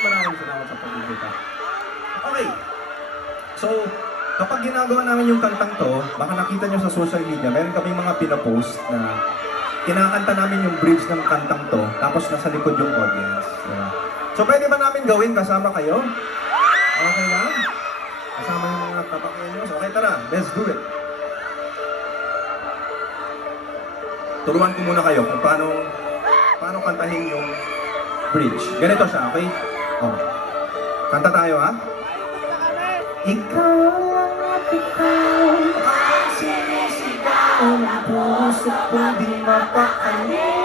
salamat sa pagbibita. Okay. So, kapag ginagawa namin yung kantang to, baka nakita nyo sa social media, meron kami mga pinapost na kinakanta namin yung bridge ng kantang to, tapos nasa likod yung audience. Diba? So, pwede ba namin gawin kasama kayo? Okay lang? Kasama yung mga kapakilyo. So, okay, tara. Let's do it. Turuan ko muna kayo kung paano kantahin yung bridge. Ganito siya, okay? Oh. Kanta tayo, ha? Ikaw lang at ikaw ang sinisigaw ng puso kong di mapakali.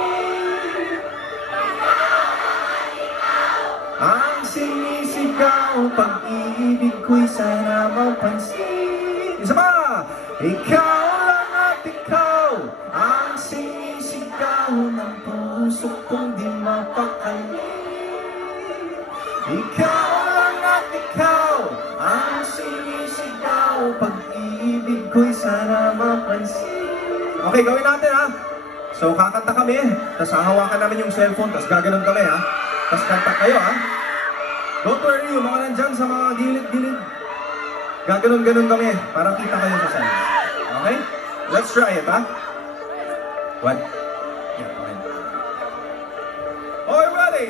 Ang sinisigaw, pag-ibig ko'y sana mapansin. Isa pa! Ikaw lang at ikaw ang sinisigaw ng puso kong di mapakali. Ikaw lang at ikaw ang sinisigaw, pag-ibig ko'y sana mapansin. Okay, gawin natin, ha? So, kakanta kami, tapos hahawakan namin yung cellphone, tapos gaganon kami, ha? Tapos kanta kayo, ha? Don't worry, yung mga nandyan sa mga gilid-gilid. Gaganon-ganon kami, para kita kayo sa side. Okay? Let's try it, ha? What? Yeah, okay. Okay, ready?